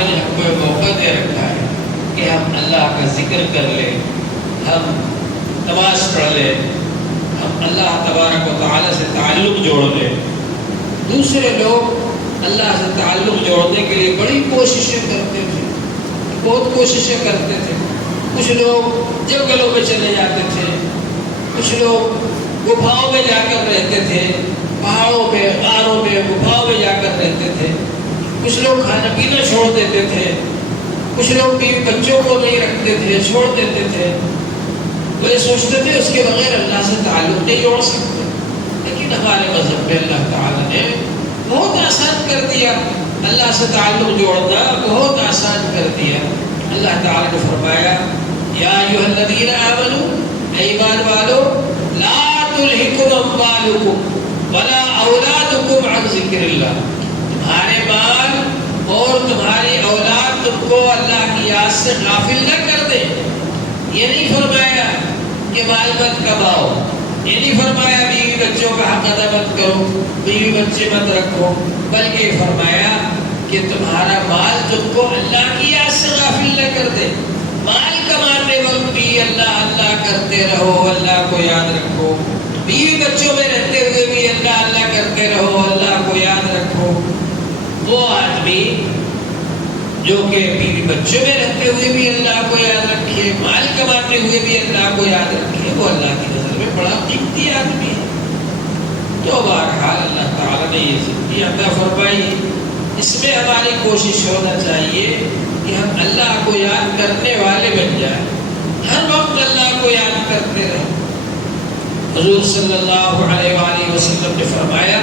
تعالیٰ نے ہم کو یہ موقع دے رکھا ہے کہ ہم اللہ کا ذکر کر لیں، ہم نماز پڑھ لیں، ہم اللہ تبارک و تعالیٰ سے تعلق جوڑ لیں۔ دوسرے لوگ اللہ سے تعلق جوڑنے کے لیے بڑی کوششیں کرتے تھے، بہت کوششیں کرتے تھے۔ کچھ لوگ جنگلوں میں چلے جاتے تھے، کچھ لوگ گپھاؤں میں جا کر رہتے تھے، پہاڑوں میں، غاروں میں، گپھاؤں میں جا کر رہتے تھے۔ کچھ لوگ کھانا پینا چھوڑ دیتے تھے، کچھ لوگ بیوی بچوں کو نہیں رکھتے تھے، چھوڑ دیتے تھے۔ وہ یہ سوچتے تھے اس کے بغیر اللہ سے تعلق نہیں جوڑ سکتے، لیکن ہمارے مذہب میں اللہ تعالیٰ نے بہت آسان کر دیا، اللہ سے تعلق جوڑنا بہت آسان کر دیا۔ اللہ تعالیٰ نے فرمایا یا ایھا الذین آمنوا، اے ایمان والو، لا تلہکم اموالکم ولا اولادکم عن ذکر اللہ، تمہارے مال اور تمہاری اولاد تم کو اللہ کی یاد سے غافل نہ کر دے۔ یہ نہیں فرمایا کہ مال مت کماؤ، یہ نہیں فرمایا بیوی بچوں کا حق ادا مت کرو، بیوی بچے مت رکھو، بلکہ یہ فرمایا کہ تمہارا مال تم کو اللہ کی یاد سے غافل نہ کر دے۔ مال کماتے وقت بھی اللہ اللہ کرتے رہو، اللہ کو یاد رکھو، بیوی بچوں میں رہتے ہوئے بھی اللہ اللہ کرتے رہو، اللہ کو یاد رکھو۔ وہ آدمی جو کہ بیوی بچوں میں رہتے ہوئے بھی اللہ کو یاد رکھے، مال کماتے ہوئے بھی اللہ کو یاد رکھے، وہ اللہ کی نظر میں بڑا قیمتی آدمی ہے۔ تو بہرحال اللہ تعالیٰ نے یہ زندگی عطا فرمائی، اس میں ہماری کوشش ہونا چاہیے کہ ہم اللہ کو یاد کرنے والے بن جائیں، ہر وقت اللہ کو یاد کرتے رہیں۔ حضور صلی اللہ علیہ وآلہ وسلم نے فرمایا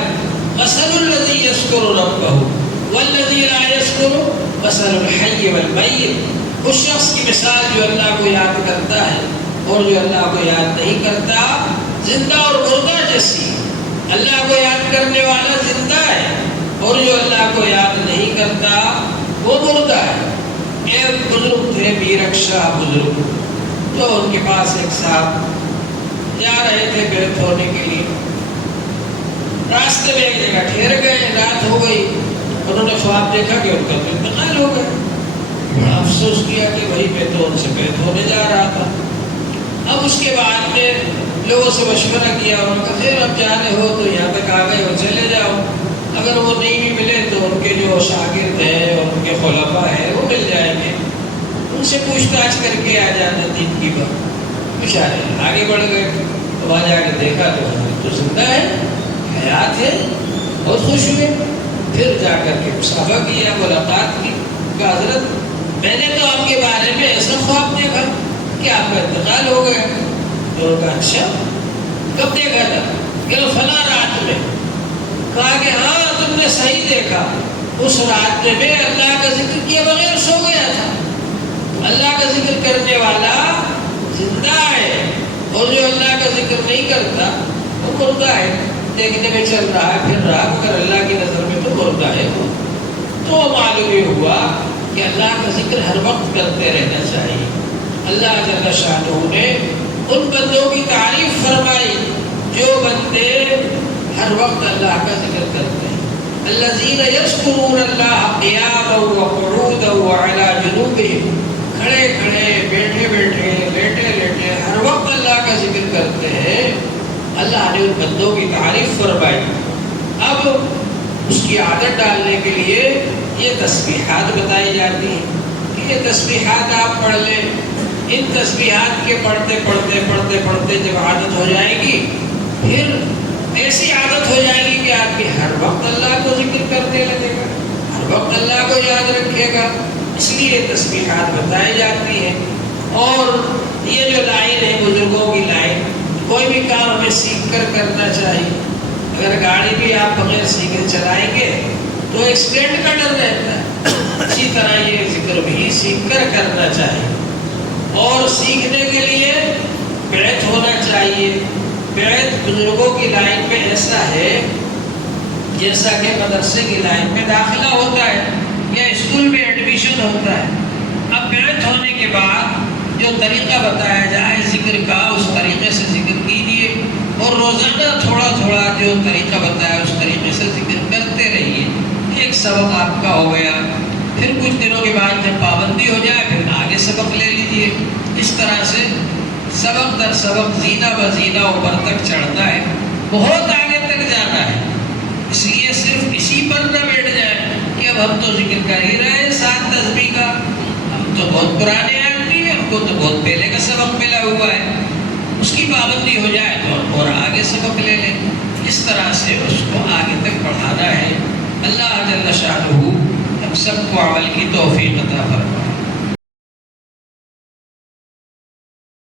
مثل الذی یذکر ربہ والذی لا یذکر مثل الحی والمیت، اس شخص کی مثال جو اللہ کو یاد کرتا ہے اور جو اللہ کو یاد نہیں کرتا زندہ اور مردہ جیسی۔ اللہ کو یاد کرنے والا زندہ ہے اور جو اللہ کو یاد نہیں کرتا وہ مردہ ہے۔ ایک بزرگ تھے، میر شاہ بزرگ، تو ان کے پاس ایک صاحب جا رہے تھے بیعت ہونے کے لیے، راستے میں ایک جگہ ٹھہر گئے، رات ہو گئی، انہوں نے خواب دیکھا کہ ان کا تو انتقال ہو گیا۔ بڑا افسوس کیا کہ بھائی میں تو ان سے بیعت ہونے جا رہا تھا۔ اب اس کے بعد میں لوگوں سے مشورہ کیا، انہوں نے کہا خیر اب جانے ہو تو یہاں تک آ گئے ہو، چلے جاؤ، اگر وہ نہیں بھی ملے تو ان کے جو شاگرد ہیں اور ان کے خلفاء ہیں وہ مل جائیں گے، ان سے پوچھ تاچھ کر کے آ جانا دین کی بات۔ بیچارے آگے بڑھ گئے، تو وہاں جا کے دیکھا تو حضرت تو زندہ ہے، حیات ہے، بہت خوش ہوئے۔ پھر جا کر کے مصافحہ کیا، ملاقات کی، کہ حضرت میں نے تو آپ کے بارے میں ایسا خواب دیکھا کہ آپ کا انتقال ہو گیا۔ تو انہوں نے کہا اچھا کب دیکھا تھا؟ کہ فلاں رات میں۔ کہا کہ ہاں تم نے صحیح دیکھا، اس رات میں میں اللہ کا ذکر کیے بغیر سو گیا تھا۔ اللہ کا ذکر کرنے والا زندہ ہے اور جو اللہ کا ذکر نہیں کرتا وہ مردہ ہے، دیکھنے میں چل رہا ہے، پھر رہا، مگر اللہ کی نظر میں تو مردہ ہے وہ۔ تو معلوم یہ ہوا کہ اللہ کا ذکر ہر وقت کرتے رہنا چاہیے۔ اللہ جل شانہ نے ان بندوں کی تعریف فرمائی جو بندے ہر وقت اللہ کا ذکر کرتے ہیں۔ الذین یذکرون اللہ قیاما وقعودا وعلی جنوبہم، کھڑے کھڑے، بیٹھے بیٹھے، لیٹے لیٹے، ہر وقت اللہ کا ذکر کرتے ہیں۔ اللہ نے ان بندوں کی تعریف فرمائی۔ اب اس کی عادت ڈالنے کے لیے یہ تسبیحات بتائی جاتی ہیں کہ یہ تسبیحات آپ پڑھ لیں۔ ان تسبیحات کے پڑھتے پڑھتے پڑھتے پڑھتے جب عادت ہو جائے گی، پھر ایسی عادت ہو جائے گی کہ آدمی ہر وقت اللہ کو ذکر کرنے لگے گا، ہر وقت اللہ کو یاد رکھے گا۔ اس لیے تسبیحات بتائی جاتی ہیں۔ اور یہ جو لائن ہے بزرگوں کی لائن، کوئی بھی کام ہمیں سیکھ کر کرنا چاہیے۔ اگر گاڑی بھی آپ بغیر سیکھے چلائیں گے تو ایکسیڈنٹ کا ڈر رہتا ہے، اسی طرح یہ ذکر بھی سیکھ کر کرنا چاہیے۔ اور سیکھنے کے لیے بیعت ہونا چاہیے۔ بیعت بزرگوں کی لائن میں ایسا ہے جیسا کہ مدرسے کی لائن میں داخلہ ہوتا ہے یا اسکول میں ایڈمیشن ہوتا ہے۔ اب بیعت ہونے کے بعد جو طریقہ بتایا جائے ذکر کا، اس طریقے سے ذکر کیجیے اور روزانہ تھوڑا تھوڑا جو طریقہ بتایا اس طریقے سے ذکر کرتے رہیے۔ ایک سبق آپ کا ہو گیا، پھر کچھ دنوں کے بعد جب پابندی ہو جائے پھر آگے سبق لے لیجیے. اس طرح سے سبق در سبق زینہ بہ زینہ اوپر تک چڑھتا ہے، بہت آگے تک جانا ہے. اس لیے صرف اسی پر نہ بیٹھ جائیں کہ اب ہم تو ذکر کر ہی رہے ہیں 7 تسبیح کا، ہم تو بہت پرانے آدمی ہیں، ہم کو تو بہت پہلے کا سبق ملا ہوا ہے. اس کی پابندی ہو جائے تو اور آگے سبق لے لیں. اس طرح سے اس کو آگے تک بڑھانا ہے. اللہ جل شانہ ہم سب کو عمل کی توفیق عطا فرمائے.